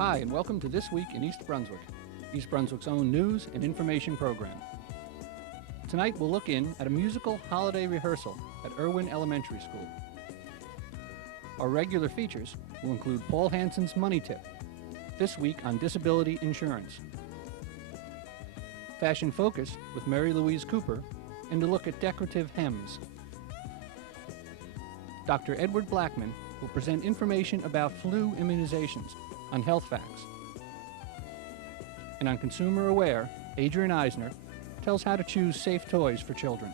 Hi, and welcome to This Week in East Brunswick, East Brunswick's own news and information program. Tonight we'll look in at a musical holiday rehearsal at Irwin Elementary School. Our regular features will include Paul Hansen's Money Tip, this week on disability insurance, Fashion Focus with Mary Louise Cooper, and a look at decorative hems. Dr. Edward Blackman will present information about flu immunizations on Health Facts. And on Consumer Aware, Adrian Eisner tells how to choose safe toys for children.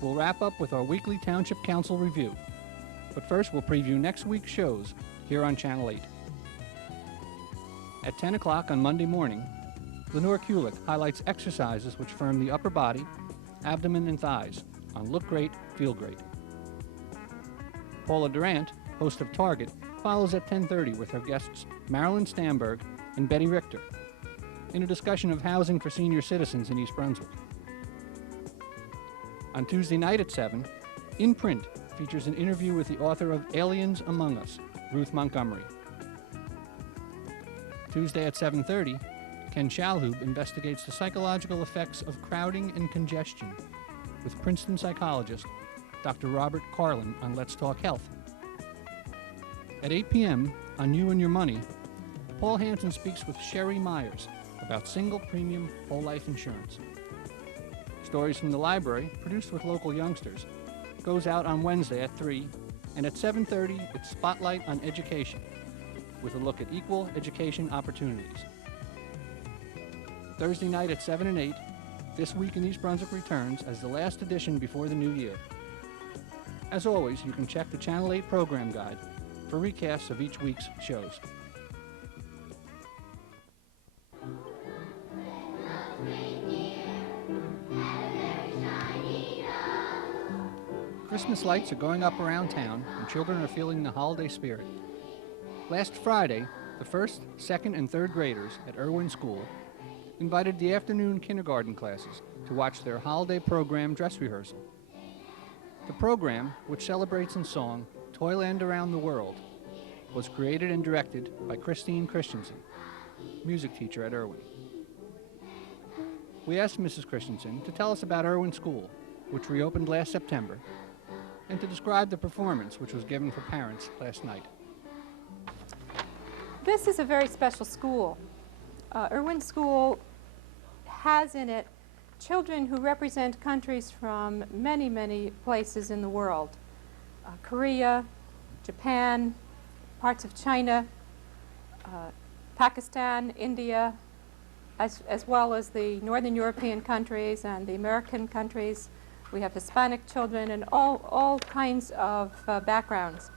We'll wrap up with our weekly Township Council review. But first, we'll preview next week's shows here on Channel 8. At 10 o'clock on Monday morning, Lenore Kulik highlights exercises which firm the upper body, abdomen, and thighs on Look Great, Feel Great. Paula Durant, host of Target, follows at 10:30 with her guests Marilyn Stamberg and Betty Richter in a discussion of housing for senior citizens in East Brunswick. On Tuesday night at 7, In Print features an interview with the author of Aliens Among Us, Ruth Montgomery. Tuesday at 7:30, Ken Shalhoub investigates the psychological effects of crowding and congestion with Princeton psychologist Dr. Robert Carlin on Let's Talk Health. At 8 p.m. on You and Your Money, Paul Hansen speaks with Sherry Myers about single premium whole life insurance. Stories from the Library, produced with local youngsters, goes out on Wednesday at 3, and at 7:30 it's Spotlight on Education, with a look at equal education opportunities. Thursday night at 7 and 8, This Week in East Brunswick returns as the last edition before the new year. As always, you can check the Channel 8 program guide for recasts of each week's shows. Christmas lights are going up around town, and children are feeling the holiday spirit. Last Friday, the first, second, and third graders at Irwin School invited the afternoon kindergarten classes to watch their holiday program dress rehearsal. The program, which celebrates in song Toyland Around the World, was created and directed by Christine Christensen, music teacher at Irwin. We asked Mrs. Christensen to tell us about Irwin School, which reopened last September, and to describe the performance which was given for parents last night. This is a very special school. Irwin School has in it children who represent countries from many, many places in the world. Korea, Japan, parts of China, Pakistan, India, as well as the Northern European countries and the American countries. We have Hispanic children and all kinds of backgrounds.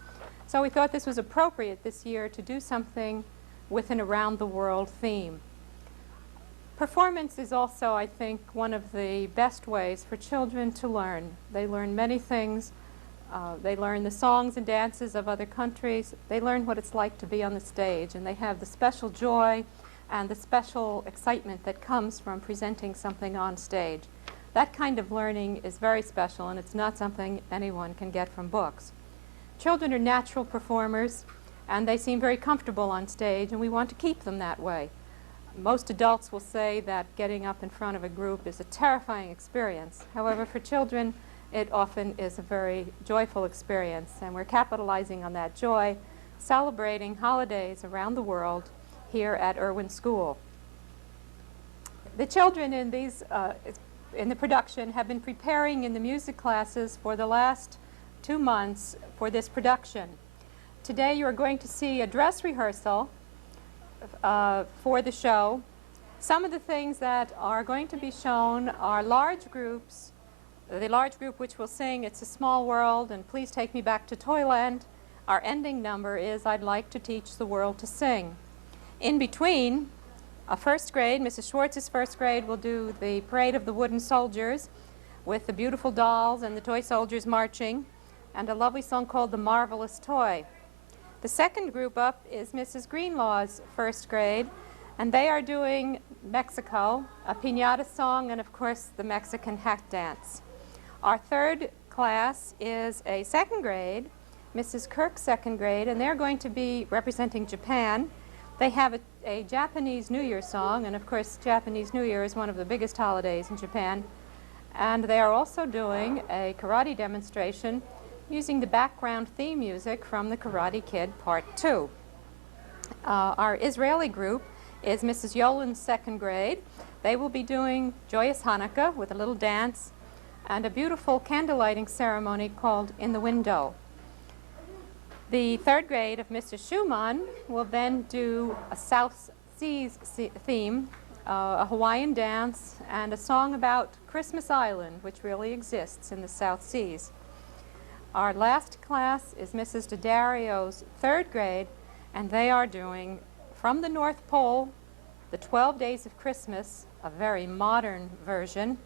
So we thought this was appropriate this year to do something with an around-the-world theme. Performance is also, I think, one of the best ways for children to learn. They learn many things. They learn the songs and dances of other countries. They learn what it's like to be on the stage, and they have the special joy and the special excitement that comes from presenting something on stage. That kind of learning is very special, and it's not something anyone can get from books. Children are natural performers, and they seem very comfortable on stage, and we want to keep them that way. Most adults will say that getting up in front of a group is a terrifying experience. However, for children, it often is a very joyful experience, and we're capitalizing on that joy, celebrating holidays around the world here at Irwin School. The children in the production have been preparing in the music classes for the last 2 months for this production. Today you are going to see a dress rehearsal for the show. Some of the things that are going to be shown are large groups. The large group which will sing It's a Small World and Please Take Me Back to Toyland. Our ending number is I'd Like to Teach the World to Sing. In between, a first grade, Mrs. Schwartz's first grade, will do the Parade of the Wooden Soldiers with the beautiful dolls and the toy soldiers marching, and a lovely song called The Marvelous Toy. The second group up is Mrs. Greenlaw's first grade, and they are doing Mexico, a piñata song, and of course the Mexican hat dance. Our third class is a second grade, Mrs. Kirk's second grade, and they're going to be representing Japan. They have a Japanese New Year song, and of course Japanese New Year is one of the biggest holidays in Japan. And they are also doing a karate demonstration using the background theme music from the Karate Kid Part 2. Our Israeli group is Mrs. Yolen's second grade. They will be doing Joyous Hanukkah with a little dance and a beautiful candlelighting ceremony called In the Window. The third grade of Mr. Schumann will then do a South Seas theme, a Hawaiian dance, and a song about Christmas Island, which really exists in the South Seas. Our last class is Mrs. Daddario's third grade, and they are doing From the North Pole, the 12 Days of Christmas, a very modern version,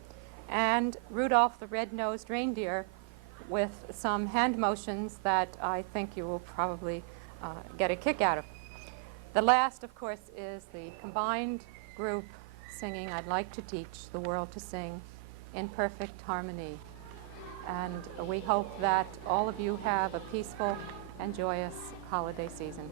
and Rudolph the Red-Nosed Reindeer, with some hand motions that I think you will probably get a kick out of. The last, of course, is the combined group singing I'd Like to Teach the World to Sing in Perfect Harmony. And we hope that all of you have a peaceful and joyous holiday season.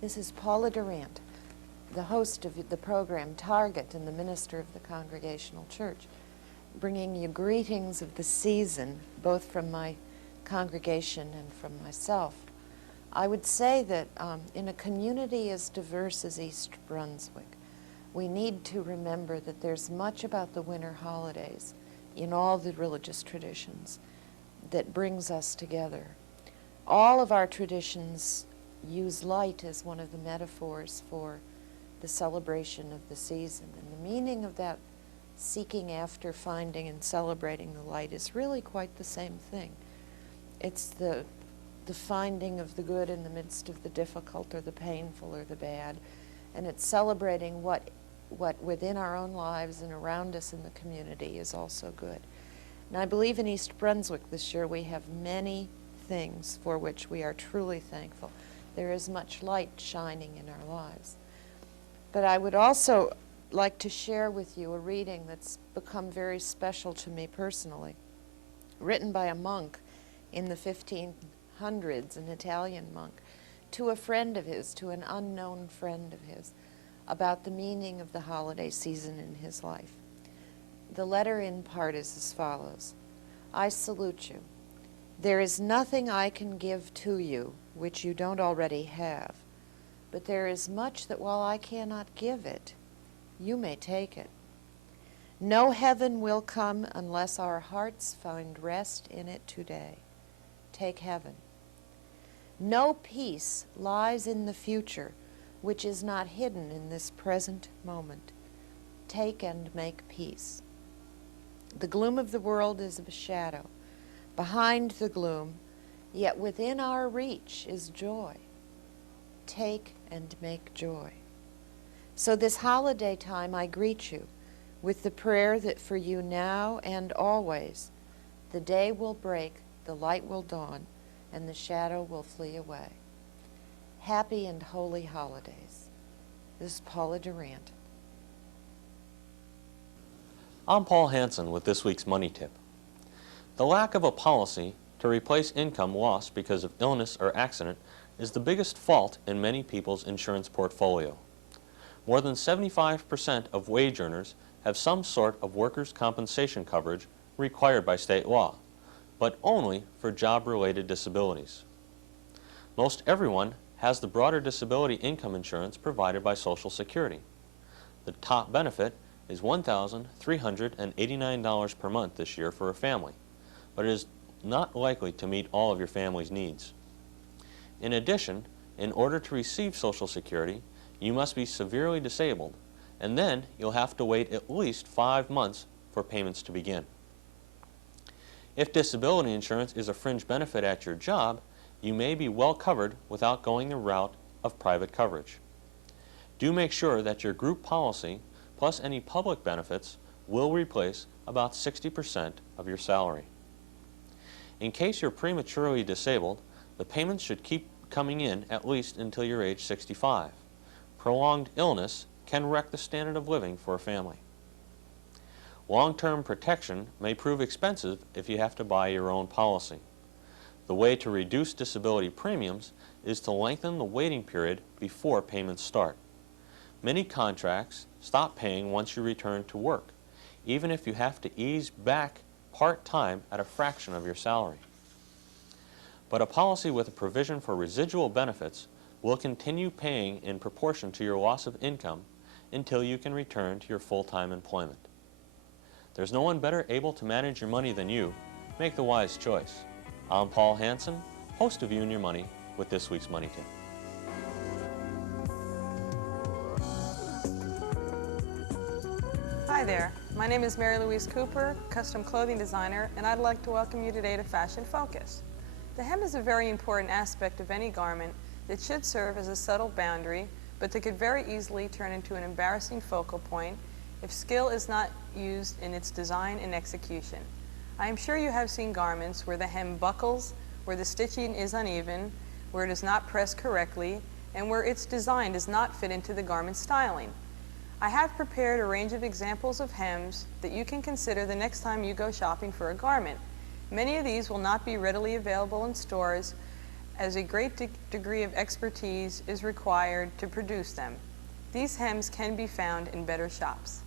This is Paula Durant, the host of the program Target and the minister of the Congregational Church, bringing you greetings of the season, both from my congregation and from myself. I would say that in a community as diverse as East Brunswick, we need to remember that there's much about the winter holidays in all the religious traditions that brings us together. All of our traditions use light as one of the metaphors for the celebration of the season. And the meaning of that seeking after, finding, and celebrating the light is really quite the same thing. It's the finding of the good in the midst of the difficult or the painful or the bad. And it's celebrating what within our own lives and around us in the community is also good. And I believe in East Brunswick this year we have many things for which we are truly thankful. There is much light shining in our lives. But I would also like to share with you a reading that's become very special to me personally, written by a monk in the 1500s, an Italian monk, to a friend of his, to an unknown friend of his, about the meaning of the holiday season in his life. The letter in part is as follows. I salute you. There is nothing I can give to you which you don't already have, but there is much that while I cannot give it, you may take it. No heaven will come unless our hearts find rest in it today. Take heaven. No peace lies in the future which is not hidden in this present moment. Take and make peace. The gloom of the world is a shadow. Behind the gloom, yet within our reach, is joy. Take and make joy. So this holiday time I greet you with the prayer that for you now and always, the day will break, the light will dawn, and the shadow will flee away. Happy and holy holidays. This is Paula Durant. I'm Paul Hansen with this week's Money Tip. The lack of a policy to replace income lost because of illness or accident is the biggest fault in many people's insurance portfolio. More than 75% of wage earners have some sort of workers' compensation coverage required by state law, but only for job-related disabilities. Most everyone has the broader disability income insurance provided by Social Security. The top benefit is $1,389 per month this year for a family, but it is not likely to meet all of your family's needs. In addition, In order to receive Social Security, you must be severely disabled, and then you'll have to wait at least 5 months for payments to begin. If disability insurance is a fringe benefit at your job, you may be well covered without going the route of private coverage. Do make sure that your group policy, plus any public benefits, will replace about 60% of your salary. In case you're prematurely disabled, the payments should keep coming in at least until you're age 65. Prolonged illness can wreck the standard of living for a family. Long-term protection may prove expensive if you have to buy your own policy. The way to reduce disability premiums is to lengthen the waiting period before payments start. Many contracts stop paying once you return to work, even if you have to ease back part-time at a fraction of your salary. But a policy with a provision for residual benefits will continue paying in proportion to your loss of income until you can return to your full-time employment. There's no one better able to manage your money than you. Make the wise choice. I'm Paul Hansen, host of You and Your Money, with this week's Money Tip. Hi there, my name is Mary Louise Cooper, custom clothing designer, and I'd like to welcome you today to Fashion Focus. The hem is a very important aspect of any garment that should serve as a subtle boundary, but that could very easily turn into an embarrassing focal point if skill is not used in its design and execution. I am sure you have seen garments where the hem buckles, where the stitching is uneven, where it is not pressed correctly, and where its design does not fit into the garment styling. I have prepared a range of examples of hems that you can consider the next time you go shopping for a garment. Many of these will not be readily available in stores, as a great degree of expertise is required to produce them. These hems can be found in better shops.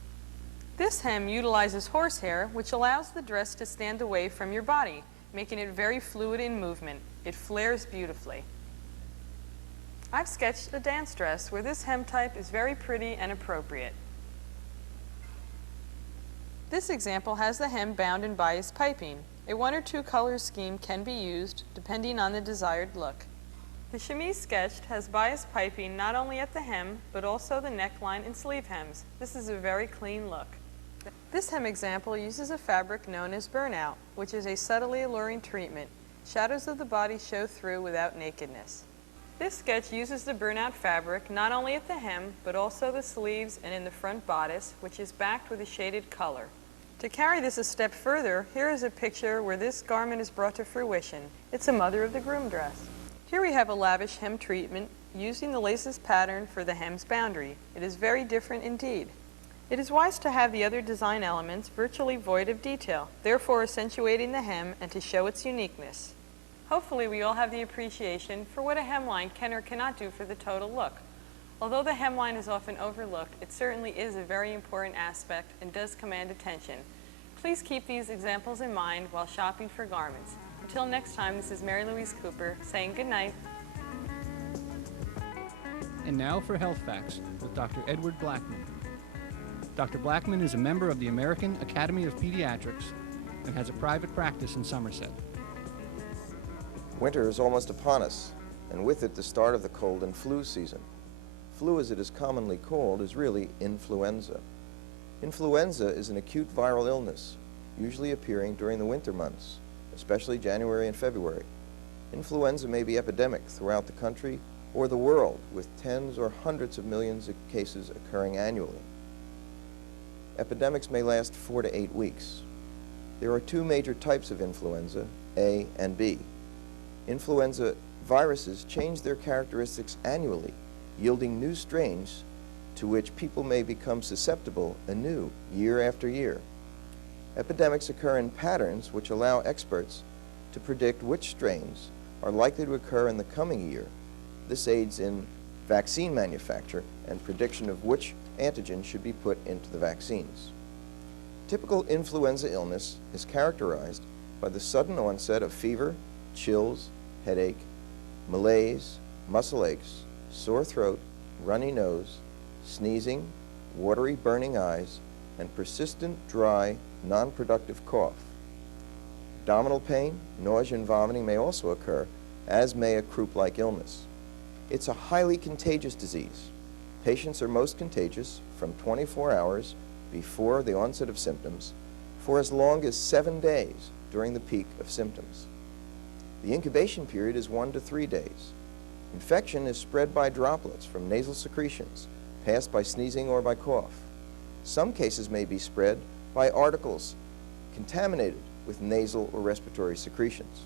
This hem utilizes horsehair, which allows the dress to stand away from your body, making it very fluid in movement. It flares beautifully. I've sketched a dance dress where this hem type is very pretty and appropriate. This example has the hem bound in bias piping. A 1 or 2 color scheme can be used depending on the desired look. The chemise sketched has bias piping not only at the hem, but also the neckline and sleeve hems. This is a very clean look. This hem example uses a fabric known as burnout, which is a subtly alluring treatment. Shadows of the body show through without nakedness. This sketch uses the burnout fabric not only at the hem, but also the sleeves and in the front bodice, which is backed with a shaded color. To carry this a step further, here is a picture where this garment is brought to fruition. It's a mother of the groom dress. Here we have a lavish hem treatment using the laces pattern for the hem's boundary. It is very different indeed. It is wise to have the other design elements virtually void of detail, therefore accentuating the hem and to show its uniqueness. Hopefully we all have the appreciation for what a hemline can or cannot do for the total look. Although the hemline is often overlooked, it certainly is a very important aspect and does command attention. Please keep these examples in mind while shopping for garments. Until next time, this is Mary Louise Cooper saying good night. And now for Health Facts with Dr. Edward Blackman. Dr. Blackman is a member of the American Academy of Pediatrics and has a private practice in Somerset. Winter is almost upon us, and with it the start of the cold and flu season. Flu, as it is commonly called, is really influenza. Influenza is an acute viral illness, usually appearing during the winter months, especially January and February. Influenza may be epidemic throughout the country or the world, with tens or hundreds of millions of cases occurring annually. Epidemics may last 4 to 8 weeks. There are 2 major types of influenza, A and B. Influenza viruses change their characteristics annually, yielding new strains to which people may become susceptible anew year after year. Epidemics occur in patterns which allow experts to predict which strains are likely to occur in the coming year. This aids in vaccine manufacture and prediction of which antigen should be put into the vaccines. Typical influenza illness is characterized by the sudden onset of fever, chills, headache, malaise, muscle aches, sore throat, runny nose, sneezing, watery burning eyes, and persistent dry, non-productive cough. Abdominal pain, nausea, and vomiting may also occur, as may a croup-like illness. It's a highly contagious disease. Patients are most contagious from 24 hours before the onset of symptoms for as long as 7 days during the peak of symptoms. The incubation period is 1 to 3 days. Infection is spread by droplets from nasal secretions, passed by sneezing or by cough. Some cases may be spread by articles contaminated with nasal or respiratory secretions.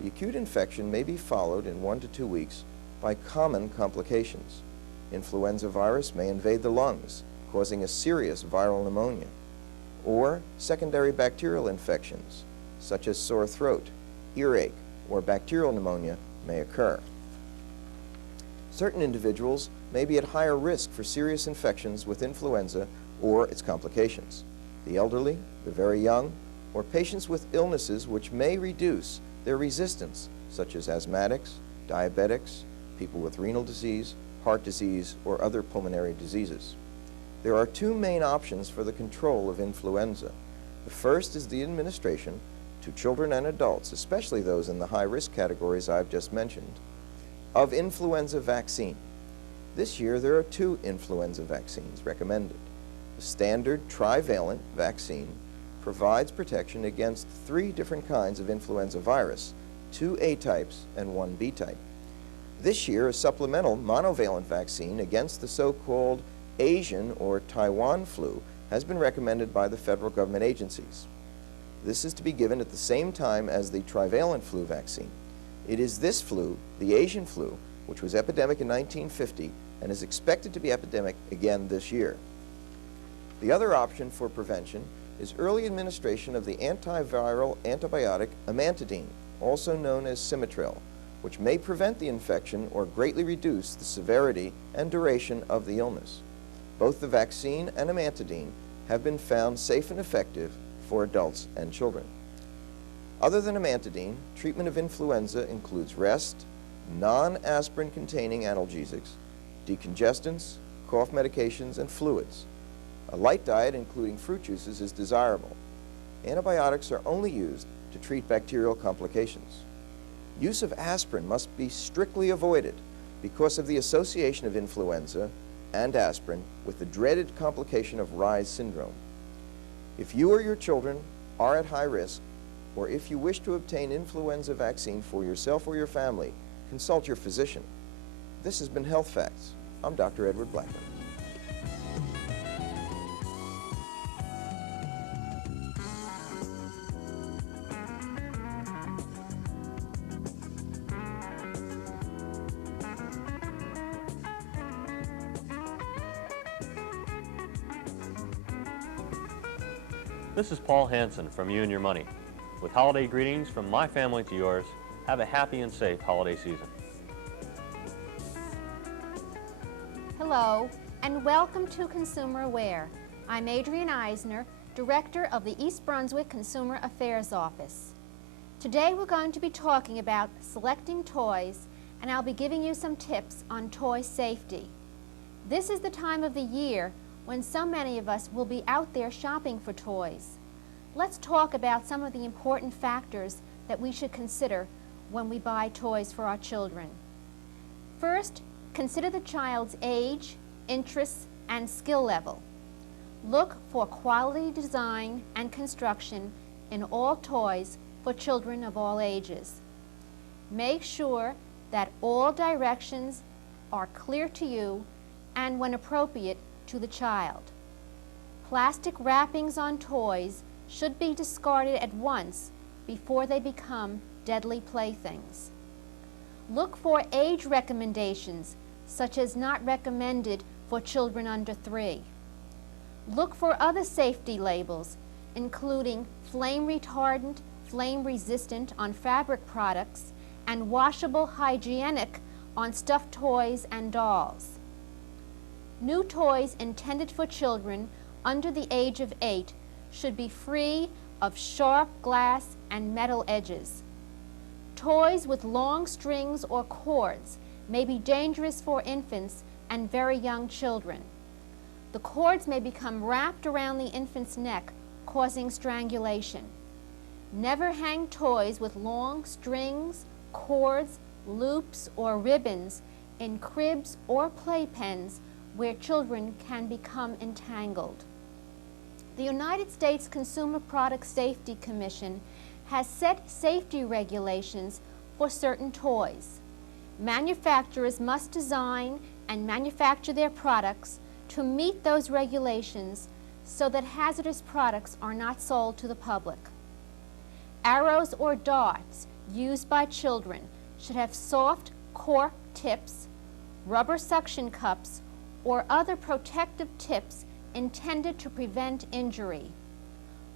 The acute infection may be followed in 1 to 2 weeks by common complications. Influenza virus may invade the lungs, causing a serious viral pneumonia, or secondary bacterial infections, such as sore throat, earache, or bacterial pneumonia may occur. Certain individuals may be at higher risk for serious infections with influenza or its complications. The elderly, the very young, or patients with illnesses which may reduce their resistance, such as asthmatics, diabetics, people with renal disease, heart disease, or other pulmonary diseases. There are 2 main options for the control of influenza. The first is the administration to children and adults, especially those in the high-risk categories I've just mentioned, of influenza vaccine. This year there are 2 influenza vaccines recommended. The standard trivalent vaccine provides protection against 3 different kinds of influenza virus, 2 A types and 1 B type. This year, a supplemental monovalent vaccine against the so-called Asian or Taiwan flu has been recommended by the federal government agencies. This is to be given at the same time as the trivalent flu vaccine. It is this flu, the Asian flu, which was epidemic in 1950 and is expected to be epidemic again this year. The other option for prevention is early administration of the antiviral antibiotic amantadine, also known as Simitril, which may prevent the infection or greatly reduce the severity and duration of the illness. Both the vaccine and amantadine have been found safe and effective for adults and children. Other than amantadine, treatment of influenza includes rest, non-aspirin containing analgesics, decongestants, cough medications, and fluids. A light diet, including fruit juices, is desirable. Antibiotics are only used to treat bacterial complications. Use of aspirin must be strictly avoided because of the association of influenza and aspirin with the dreaded complication of Reye's syndrome. If you or your children are at high risk, or if you wish to obtain influenza vaccine for yourself or your family, consult your physician. This has been Health Facts. I'm Dr. Edward Blackman. This is Paul Hansen from You and Your Money. With holiday greetings from my family to yours, have a happy and safe holiday season. Hello, and welcome to Consumer Aware. I'm Adrienne Eisner, Director of the East Brunswick Consumer Affairs Office. Today we're going to be talking about selecting toys, and I'll be giving you some tips on toy safety. This is the time of the year when so many of us will be out there shopping for toys. Let's talk about some of the important factors that we should consider when we buy toys for our children. First, consider the child's age, interests, and skill level. Look for quality design and construction in all toys for children of all ages. Make sure that all directions are clear to you and, when appropriate, to the child. Plastic wrappings on toys should be discarded at once before they become deadly playthings. Look for age recommendations, such as not recommended for children under 3. Look for other safety labels, including flame retardant, flame resistant on fabric products, and washable hygienic on stuffed toys and dolls. New toys intended for children under the age of 8 should be free of sharp glass and metal edges. Toys with long strings or cords may be dangerous for infants and very young children. The cords may become wrapped around the infant's neck, causing strangulation. Never hang toys with long strings, cords, loops, or ribbons in cribs or playpens where children can become entangled. The United States Consumer Product Safety Commission has set safety regulations for certain toys. Manufacturers must design and manufacture their products to meet those regulations so that hazardous products are not sold to the public. Arrows or darts used by children should have soft cork tips, rubber suction cups, or other protective tips intended to prevent injury.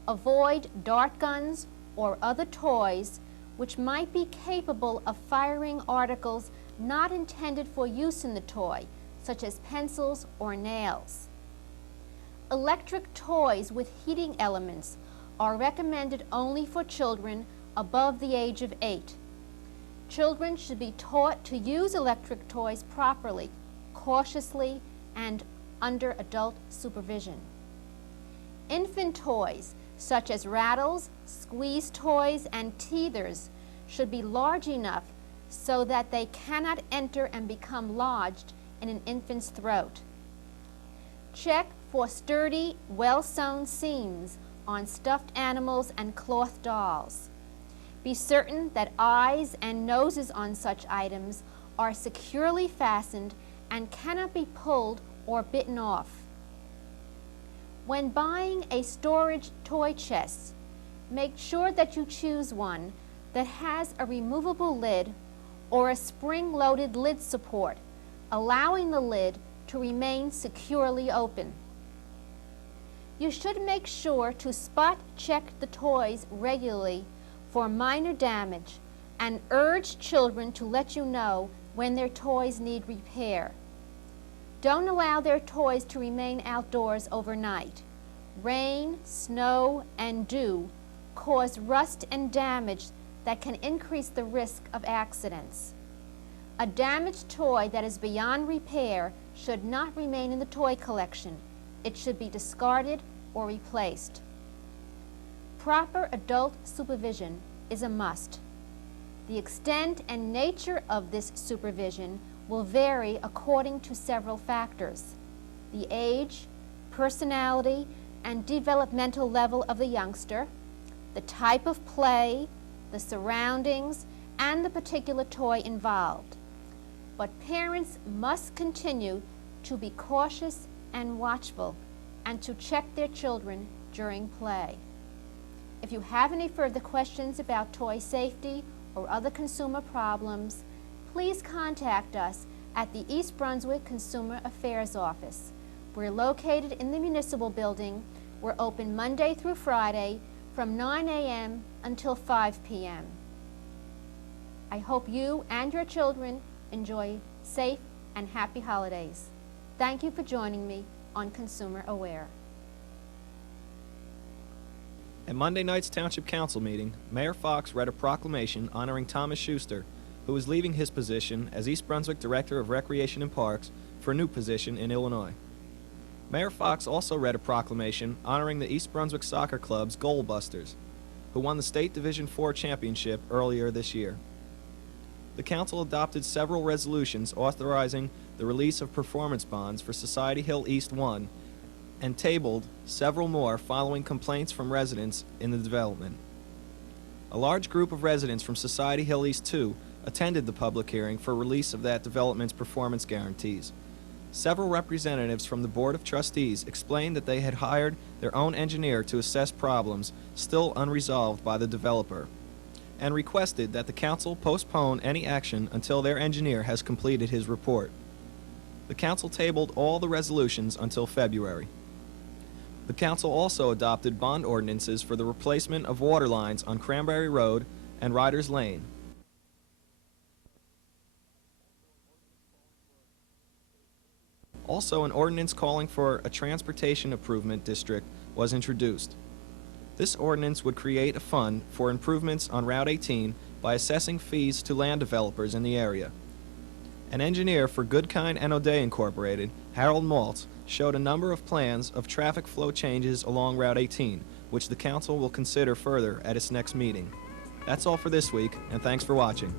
Avoid dart guns or other toys which might be capable of firing articles not intended for use in the toy, such as pencils or nails. Electric toys with heating elements are recommended only for children above the age of 8. Children should be taught to use electric toys properly, cautiously, and under adult supervision. Infant toys, such as rattles, squeeze toys, and teethers, should be large enough so that they cannot enter and become lodged in an infant's throat. Check for sturdy, well-sewn seams on stuffed animals and cloth dolls. Be certain that eyes and noses on such items are securely fastened and cannot be pulled or bitten off. When buying a storage toy chest, make sure that you choose one that has a removable lid or a spring-loaded lid support, allowing the lid to remain securely open. You should make sure to spot check the toys regularly for minor damage and urge children to let you know when their toys need repair. Don't allow their toys to remain outdoors overnight. Rain, snow, and dew cause rust and damage that can increase the risk of accidents. A damaged toy that is beyond repair should not remain in the toy collection. It should be discarded or replaced. Proper adult supervision is a must. The extent and nature of this supervision will vary according to several factors: the age, personality, and developmental level of the youngster, the type of play, the surroundings, and the particular toy involved. But parents must continue to be cautious and watchful and to check their children during play. If you have any further questions about toy safety or other consumer problems, please contact us at the East Brunswick Consumer Affairs Office. We're located in the Municipal Building. We're open Monday through Friday from 9 a.m. until 5 p.m. I hope you and your children enjoy safe and happy holidays. Thank you for joining me on Consumer Aware. At Monday night's Township Council meeting, Mayor Fox read a proclamation honoring Thomas Schuster, who is leaving his position as East Brunswick Director of Recreation and Parks for a new position in Illinois. Mayor Fox also read a proclamation honoring the East Brunswick Soccer Club's Goal Busters, who won the State Division IV championship earlier this year. The council adopted several resolutions authorizing the release of performance bonds for Society Hill East 1 and tabled several more following complaints from residents in the development. A large group of residents from Society Hill East 2 attended the public hearing for release of that development's performance guarantees. Several representatives from the Board of Trustees explained that they had hired their own engineer to assess problems still unresolved by the developer, and requested that the council postpone any action until their engineer has completed his report. The council tabled all the resolutions until February. The council also adopted bond ordinances for the replacement of water lines on Cranberry Road and Riders Lane. Also, an ordinance calling for a transportation improvement district was introduced. This ordinance would create a fund for improvements on Route 18 by assessing fees to land developers in the area. An engineer for Goodkind and O'Day Incorporated, Harold Maltz, showed a number of plans of traffic flow changes along Route 18, which the council will consider further at its next meeting. That's all for this week, and thanks for watching.